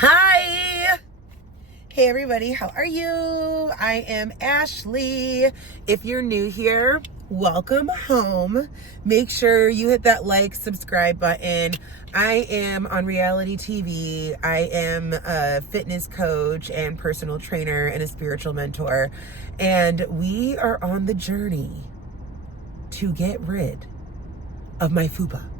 Hi! Hey everybody, how are you? I am Ashley. If you're new here, welcome home. Make sure you hit that like, subscribe button. I am on reality TV. I am a fitness coach and personal trainer and a spiritual mentor. And we are on the journey to get rid of my FUPA.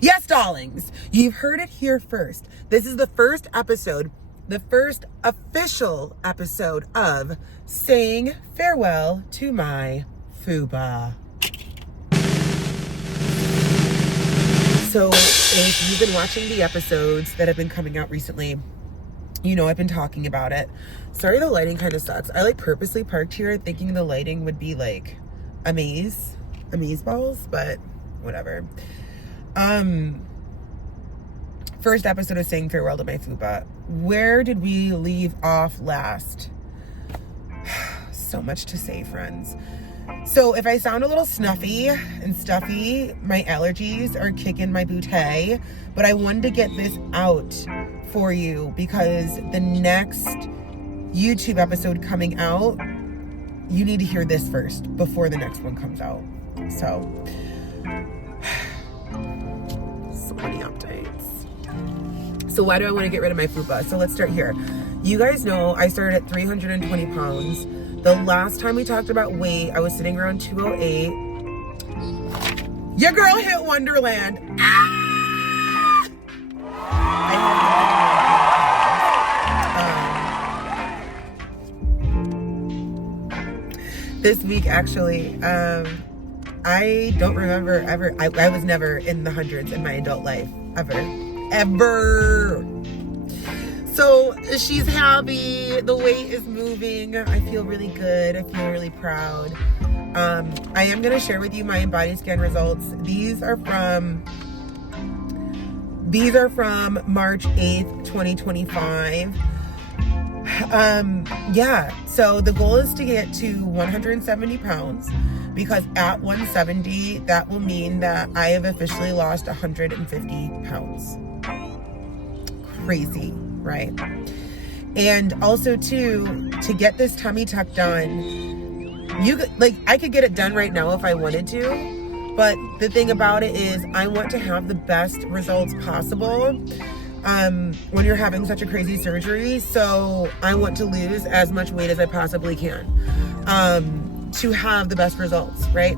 Yes, darlings, you've heard it here first. This is the first episode, the first official episode of saying farewell to my FUPA. So if you've been watching the episodes that have been coming out recently, you know I've been talking about it. Sorry, the lighting kind of sucks. I purposely parked here thinking the lighting would be like amaze balls, but whatever. First episode of saying farewell to my FUPA. Where did we leave off last? So much to say, friends. So if I sound a little snuffy and stuffy, my allergies are kicking my booty, but I wanted to get this out for you because the next YouTube episode coming out, you need to hear this first before the next one comes out. So many updates. So why do I want to get rid of my FUPA? So let's start here. You guys know I started at 320 pounds. The last time we talked about weight, I was sitting around 208. Your girl hit Wonderland. This week actually, I don't remember ever. I was never in the hundreds in my adult life. Ever. So she's happy. The weight is moving. I feel really good. I feel really proud. I am going to share with you my body scan results. These are from March 8th, 2025. So the goal is to get to 170 pounds. Because at 170, that will mean that I have officially lost 150 pounds. Crazy, right? And also too, to get this tummy tuck done, I could get it done right now if I wanted to. But the thing about it is I want to have the best results possible when you're having such a crazy surgery. So I want to lose as much weight as I possibly can. To have the best results, right?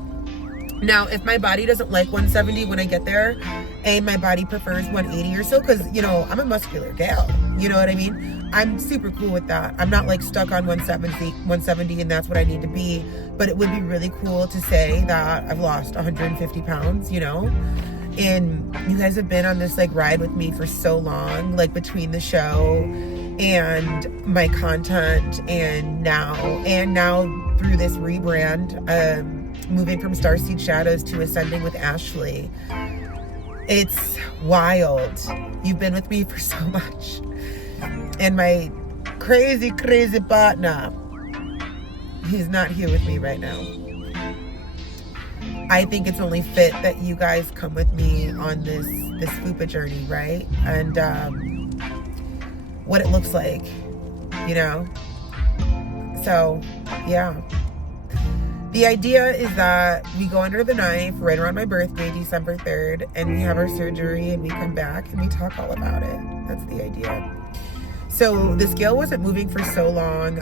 Now, if my body doesn't like 170 when I get there, and my body prefers 180 or so, because, I'm a muscular gal, you know what I mean? I'm super cool with that. I'm not stuck on 170 and that's what I need to be, but it would be really cool to say that I've lost 150 pounds, and you guys have been on this ride with me for so long, between the show and my content and now through this rebrand, moving from Starseed Shadows to Ascending with Ashley. It's wild. You've been with me for so much. And my crazy partner, he's not here with me right now. I think it's only fit that you guys come with me on this FUPA journey, right? And what it looks like, So, yeah. The idea is that we go under the knife right around my birthday, December 3rd, and we have our surgery and we come back and we talk all about it. That's the idea. So the scale wasn't moving for so long.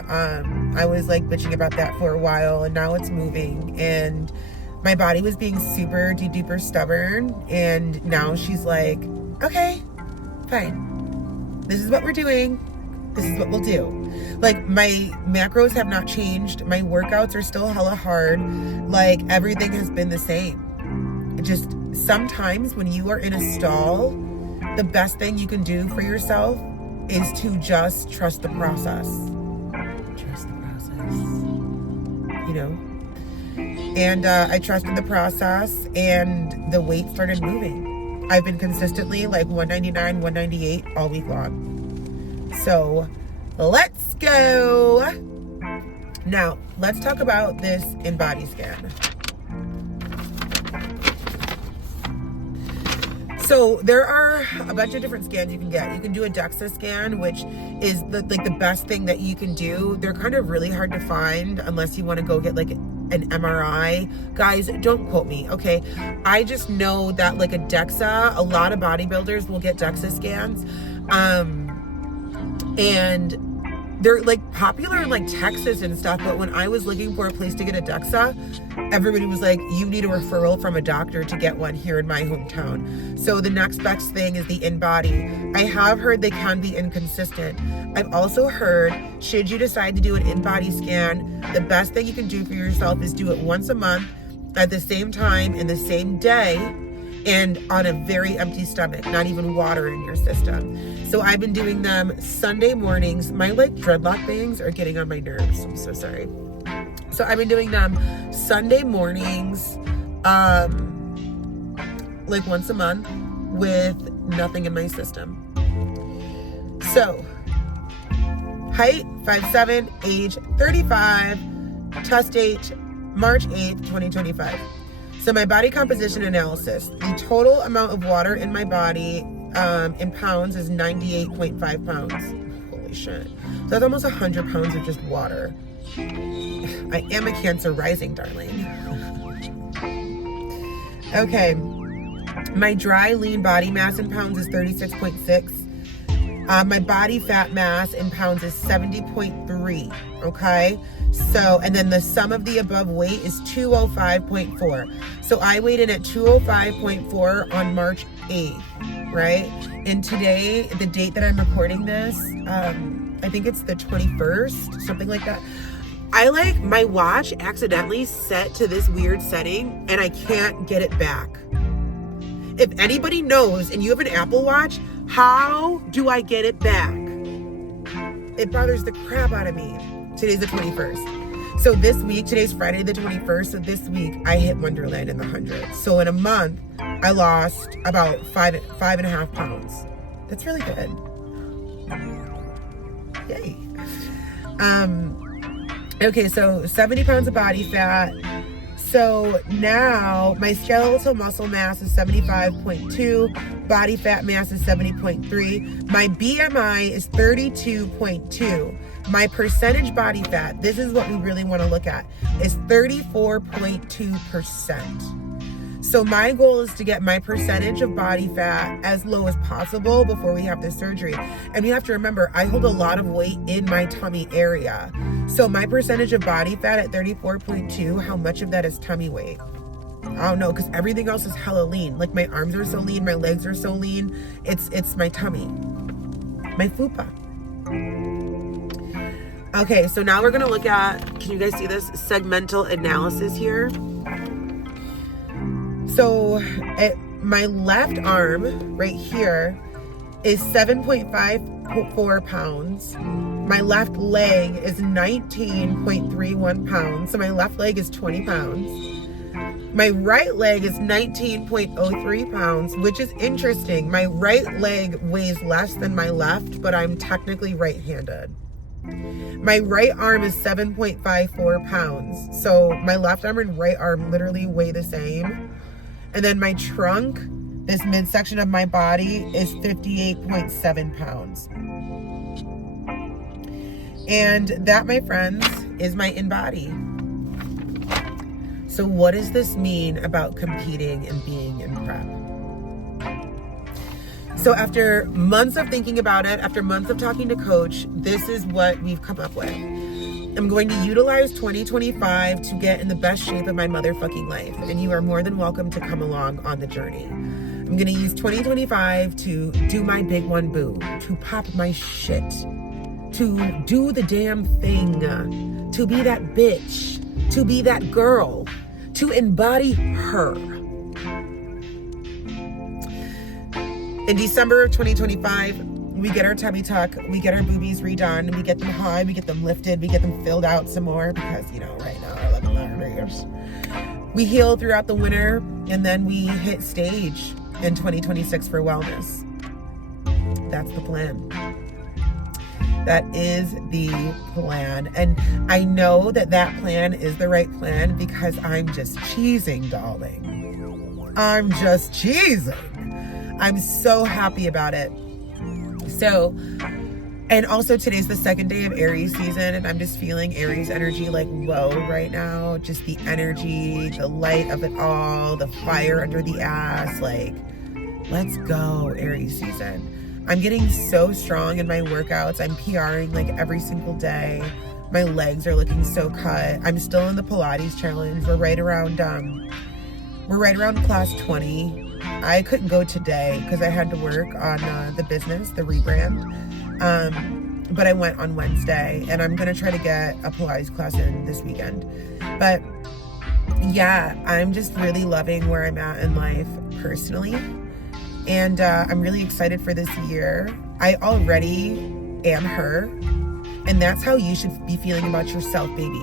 I was bitching about that for a while, and now it's moving. And my body was being super duper stubborn, and now she's like, okay, fine. This is what we're doing. This is what we'll do. My macros have not changed. My workouts are still hella hard. Everything has been the same. Just sometimes when you are in a stall, the best thing you can do for yourself is to just trust the process. Trust the process. And I trusted the process, and the weight started moving. I've been consistently 199, 198 all week long. So let's go. Now, let's talk about this in body scan. So there are a bunch of different scans you can get. You can do a DEXA scan, which is the best thing that you can do. They're kind of really hard to find unless you want to go get like an MRI. Guys, don't quote me, okay? I just know that like a DEXA, a lot of bodybuilders will get DEXA scans. And they're like popular in like Texas and stuff, but when I was looking for a place to get a DEXA, everybody was like, you need a referral from a doctor to get one here in my hometown. So the next best thing is the InBody. I have heard they can be inconsistent. I've also heard, should you decide to do an InBody scan, the best thing you can do for yourself is do it once a month at the same time in the same day and on a very empty stomach, not even water in your system. So I've been doing them Sunday mornings. My like dreadlock bangs are getting on my nerves. I'm so sorry. So I've been doing them Sunday mornings, like once a month with nothing in my system. So height 5'7", age 35, test date March 8th, 2025. So my body composition analysis, the total amount of water in my body in pounds is 98.5 pounds. Holy shit. So that's almost 100 pounds of just water. I am a Cancer rising, darling. Okay. My dry lean body mass in pounds is 36.6. My body fat mass in pounds is 70.3. Okay. So, and then the sum of the above weight is 205.4. So I weighed in at 205.4 on March 8th, right? And today, the date that I'm recording this, I think it's the 21st, something like that. I like my watch accidentally set to this weird setting and I can't get it back. If anybody knows and you have an Apple Watch, how do I get it back? It bothers the crap out of me. Today's the 21st. So this week, today's Friday the 21st. So this week I hit Wonderland in the hundreds. So in a month, I lost about five and a half pounds. That's really good. Yay. Okay, so 70 pounds of body fat. So now my skeletal muscle mass is 75.2, body fat mass is 70.3, my BMI is 32.2, my percentage body fat, this is what we really want to look at, is 34.2%. So my goal is to get my percentage of body fat as low as possible before we have this surgery. And you have to remember, I hold a lot of weight in my tummy area. So my percentage of body fat at 34.2, how much of that is tummy weight? I don't know, because everything else is hella lean. Like my arms are so lean, my legs are so lean. It's my tummy, my FUPA. Okay, so now we're gonna look at, can you guys see this? Segmental analysis here. So my left arm right here is 7.54 pounds. My left leg is 19.31 pounds. So my left leg is 20 pounds. My right leg is 19.03 pounds, which is interesting. My right leg weighs less than my left, but I'm technically right-handed. My right arm is 7.54 pounds. So my left arm and right arm literally weigh the same. And then my trunk, this midsection of my body, is 58.7 pounds. And that, my friends, is my InBody. So what does this mean about competing and being in prep? So after months of thinking about it, after months of talking to Coach, this is what we've come up with. I'm going to utilize 2025 to get in the best shape of my motherfucking life. And you are more than welcome to come along on the journey. I'm going to use 2025 to do my big one boo, to pop my shit, to do the damn thing, to be that bitch, to be that girl, to embody her. In December of 2025, we get our tummy tuck, we get our boobies redone, we get them high, we get them lifted, we get them filled out some more because, you know, right now I love hilarious. We heal throughout the winter and then we hit stage in 2026 for wellness. That's the plan. That is the plan. And I know that that plan is the right plan because I'm just cheesing, darling. I'm just cheesing. I'm so happy about it. So, and also today's the second day of Aries season, and I'm just feeling Aries energy like whoa right now. Just the energy, the light of it all, the fire under the ass. Like, let's go, Aries season. I'm getting so strong in my workouts. I'm PRing like every single day. My legs are looking so cut. I'm still in the Pilates challenge. We're right around class 20. I couldn't go today because I had to work on the business, the rebrand. But I went on Wednesday, and I'm going to try to get a Pilates class in this weekend. But yeah, I'm just really loving where I'm at in life personally. And I'm really excited for this year. I already am her. And that's how you should be feeling about yourself, baby.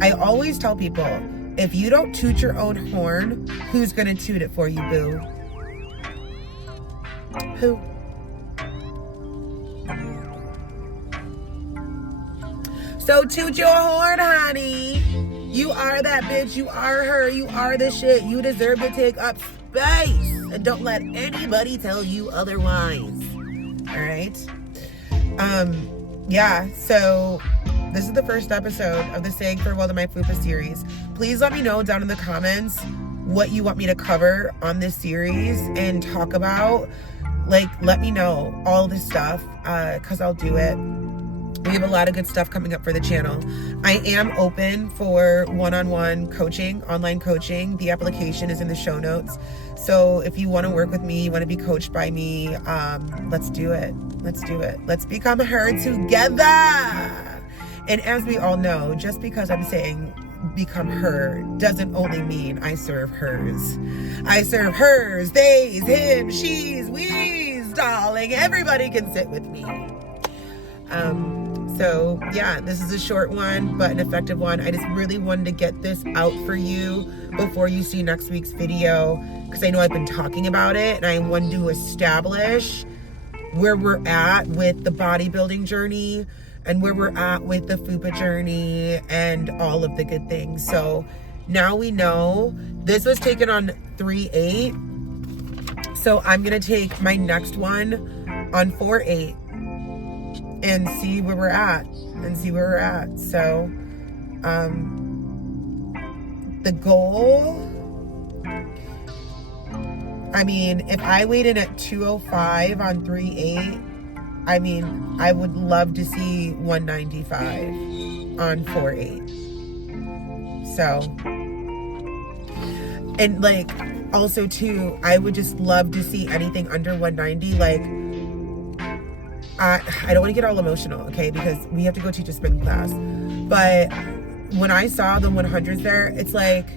I always tell people, if you don't toot your own horn, who's going to toot it for you, boo? Who? So toot your horn, honey. You are that bitch. You are her. You are the shit. You deserve to take up space. And don't let anybody tell you otherwise. All right? Yeah, so this is the first episode of the Saying Farewell to My FUPA series. Please let me know down in the comments what you want me to cover on this series and talk about. Like, let me know all this stuff, because I'll do it. We have a lot of good stuff coming up for the channel. I am open for one-on-one coaching, online coaching. The application is in the show notes. So if you want to work with me, you want to be coached by me, let's do it. Let's do it. Let's become her together. And as we all know, just because I'm saying become her doesn't only mean I serve hers. I serve hers, theys, him, she's, we's, darling. Everybody can sit with me. So yeah, this is a short one, but an effective one. I just really wanted to get this out for you before you see next week's video, because I know I've been talking about it, and I wanted to establish where we're at with the bodybuilding journey and where we're at with the FUPA journey and all of the good things. So now we know this was taken on 3/8. So I'm going to take my next one on 4/8 and see where we're at So, the goal, I mean, if I weighed in at 205 on 3/8, I mean, I would love to see 195 on 4/8. So, and like, also too, I would just love to see anything under 190. Like, I don't want to get all emotional, okay, because we have to go teach a spin class. But when I saw the 100s there, it's like,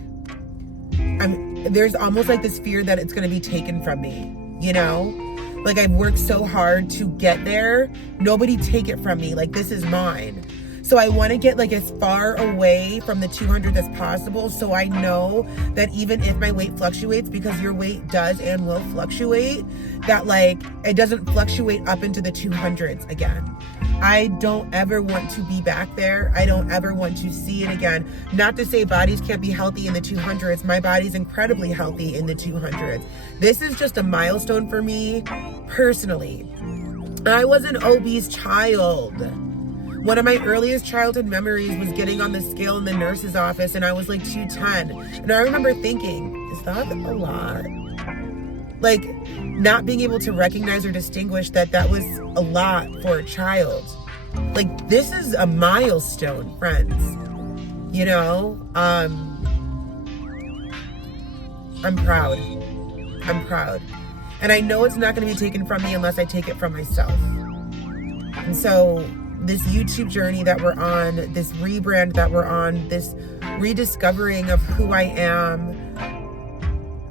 there's almost like this fear that it's going to be taken from me, you know? Like, I've worked so hard to get there. Nobody take it from me. Like, this is mine. So I want to get like as far away from the 200 as possible, so I know that even if my weight fluctuates, because your weight does and will fluctuate, that like it doesn't fluctuate up into the 200s again. I don't ever want to be back there. I don't ever want to see it again. Not to say bodies can't be healthy in the 200s. My body's incredibly healthy in the 200s. This is just a milestone for me personally. I was an obese child. One of my earliest childhood memories was getting on the scale in the nurse's office, and I was like 210. And I remember thinking, is that a lot? Like, not being able to recognize or distinguish that that was a lot for a child. Like, this is a milestone, friends. You know? I'm proud. I'm proud. And I know it's not going to be taken from me unless I take it from myself. And so this YouTube journey that we're on, this rebrand that we're on, this rediscovering of who I am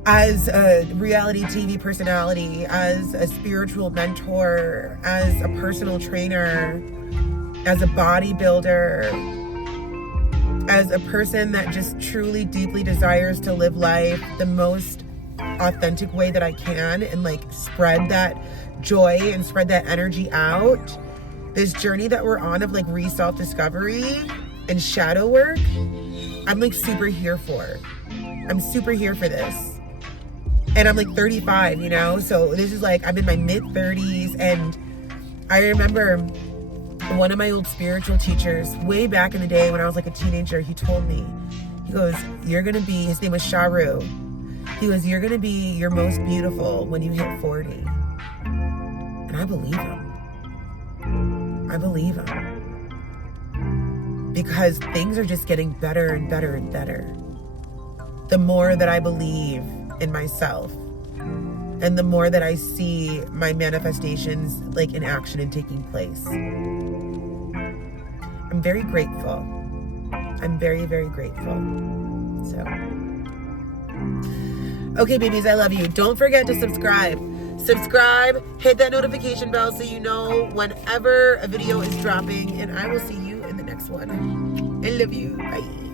as a reality TV personality, as a spiritual mentor, as a personal trainer, as a bodybuilder, as a person that just truly deeply desires to live life the most authentic way that I can, and like spread that joy and spread that energy out. This journey that we're on of like self-discovery and shadow work, I'm like super here for. I'm super here for this. And I'm like 35, you know? So this is like, I'm in my mid 30s. And I remember one of my old spiritual teachers way back in the day when I was like a teenager, he told me, he goes, you're going to be, his name was Sharu. He goes, you're going to be your most beautiful when you hit 40. And I believe him. I believe him. Because things are just getting better and better and better. The more that I believe in myself and the more that I see my manifestations like in action and taking place. I'm very grateful. I'm very, very grateful. So, okay, babies, I love you. Don't forget to subscribe. Subscribe, hit that notification bell so you know whenever a video is dropping, and I will see you in the next one. I love you. Bye.